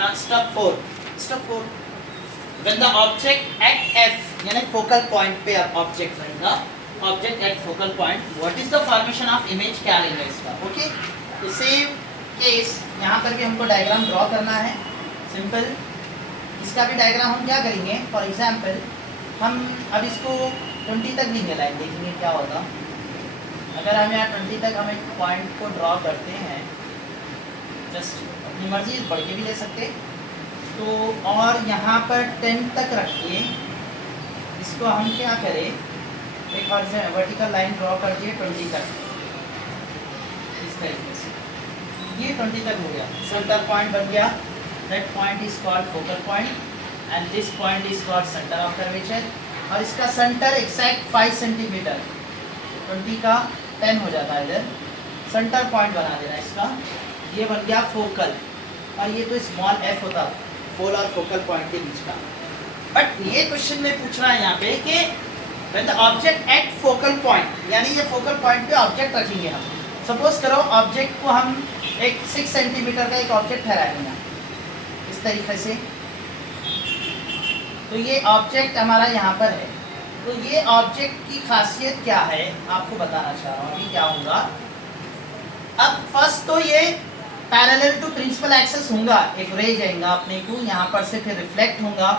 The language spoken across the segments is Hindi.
Now step 4. Step 4. When the object at F, यानी focal point पे object रहेगा, object at focal point, what is the formation of image क्या रहेगा इसका? Okay? तो same case यहाँ पर भी हमको डायग्राम ड्रॉ करना है. सिंपल. इसका भी डायग्राम हम क्या करेंगे? फॉर एग्जाम्पल हम अब इसको 20 तक नहीं लाइन देखेंगे क्या होगा. अगर हम यहाँ 20 तक हम एक पॉइंट को ड्रॉ करते हैं, जस्ट अपनी मर्जी बढ़ के भी ले सकते तो, और यहाँ पर 10 तक रखिए. इसको हम क्या करें, एक वर्टिकल लाइन ड्रॉ कर दिए 20 तक इस तरीके से. ये 20 तक हो गया, सेंटर पॉइंट बन गया. That point is called focal point and this point is called centre of curvature. और इसका सेंटर एक्सैक्ट 5 सेंटीमीटर, 20 का 10 हो जाता है इधर. सेंटर पॉइंट बना देना इसका. ये बन गया फोकल, और ये तो स्मॉल एफ होता पोल और फोकल पॉइंट के बीच का. बट ये क्वेश्चन में पूछ रहा है यहाँ पे कि when the object at focal point, यानी ये फोकल पॉइंट पे ऑब्जेक्ट रखेंगे हम. सपोज करो ऑब्जेक्ट को हम एक 6 सेंटीमीटर का एक ऑब्जेक्ट ठहराएंगे इस तरीके से. तो ये ऑब्जेक्ट हमारा यहाँ पर है. तो ये ऑब्जेक्ट की खासियत क्या है आपको बताना चाह रहा हूँ. ये क्या होगा, अब फर्स्ट तो ये पैरेलल टू प्रिंसिपल एक्सिस होगा. एक रे जाएगा अपने को यहाँ पर से, फिर रिफ्लेक्ट होगा.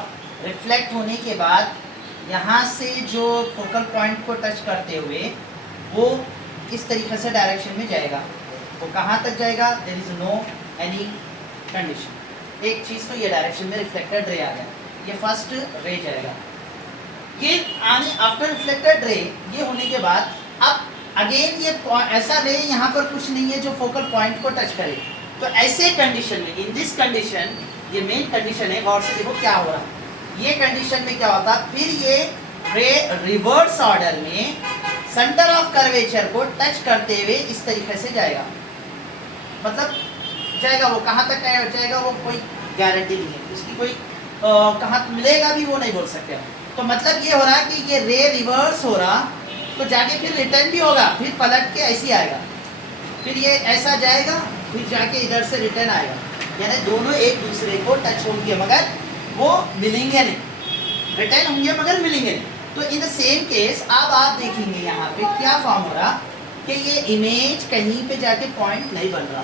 रिफ्लेक्ट होने के बाद यहाँ से जो फोकल पॉइंट को टच करते हुए वो इस तरीके से डायरेक्शन में जाएगा. वो कहाँ तक जाएगा, there is no any condition. एक चीज़ तो ये डायरेक्शन में रिफ्लेक्टेड रे आ गया, ये फर्स्ट रे जाएगा. ये आने आफ्टर रिफ्लेक्टेड रे ये होने के बाद अब अगेन ये ऐसा रे यहाँ पर कुछ नहीं है जो फोकल पॉइंट को टच करे. तो ऐसे कंडीशन में, इन दिस कंडीशन, ये मेन कंडीशन है, गौर से देखो क्या हो रहा है. ये कंडीशन में क्या होता, फिर ये रे रिवर्स ऑर्डर में सेंटर ऑफ कर्वेचर को टच करते हुए इस तरीके से जाएगा. मतलब जाएगा, वो कहाँ तक जाएगा वो कोई गारंटी नहीं है उसकी, कोई कहाँ मिलेगा भी वो नहीं बोल सकते. तो मतलब ये हो रहा है कि ये रे रिवर्स हो रहा, तो जाके फिर रिटर्न भी होगा, फिर पलट के ऐसे आएगा, फिर ये ऐसा जाएगा, फिर जाके इधर से रिटर्न आएगा. यानी दोनों एक दूसरे को टच होंगे मगर वो मिलेंगे नहीं, रिटर्न होंगे मगर मिलेंगे नहीं. तो इन द सेम केस अब आप देखेंगे यहाँ पे क्या फॉर्म हो रहा कि ये इमेज कहीं पे जाके पॉइंट नहीं बन रहा,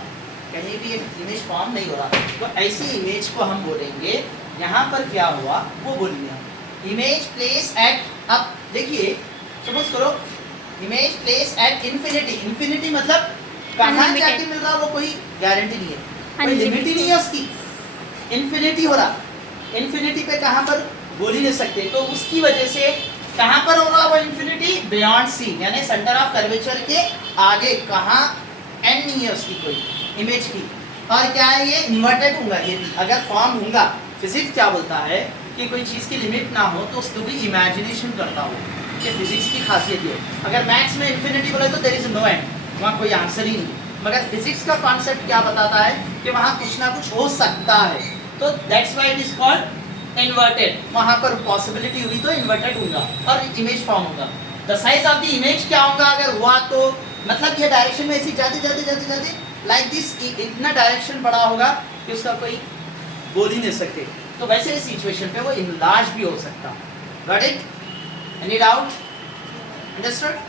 कहीं भी इमेज फॉर्म नहीं हो रहा. तो ऐसी इमेज को हम बोलेंगे, यहाँ पर क्या हुआ वो बोलेंगे हम इमेज प्लेस एट. अब देखिए सपोज करो image place at infinity. Infinity मतलब कहाँ जाके मिल रहा वो कोई गारंटी नहीं है, कोई लिमिट ही नहीं है उसकी. इन्फिनिटी हो रहा, इन्फिनिटी पे कहाँ पर बोल ही नहीं सकते. तो उसकी वजह से कहाँ पर हो रहा वो इन्फिनिटी, बियॉन्ड सी, यानी सेंटर ऑफ कर्वेचर के आगे, कहाँ एंड नहीं है उसकी कोई इमेज की. और क्या है ये इन्वर्टेड होगा. ये अगर फॉर्म होगा, फिजिक्स क्या बोलता है कि कोई चीज़ की लिमिट ना हो तो उसको भी इमेजिनेशन करता हो. ये फिजिक्स की खासियत है. अगर मैथ्स में इन्फिनिटी बोले तो देयर इज नो एंड, वहाँ कोई आंसर ही नहीं. मगर फिजिक्स का कॉन्सेप्ट क्या बताता है कि वहाँ कुछ ना कुछ हो सकता है. तो that's why it is called inverted. वहाँ पर पॉसिबिलिटी हुई तो इन्वर्टेड होगा और इमेज फॉर्म होगा. The size of the image क्या होगा अगर हुआ तो, मतलब ये डायरेक्शन में ऐसी जाते जाते जाते जाते लाइक दिस, इतना डायरेक्शन बड़ा होगा कि उसका कोई बोल ही नहीं सकते. तो वैसे सिचुएशन पे वो इनलार्ज भी हो सकता. Got it? Any doubt? Understood?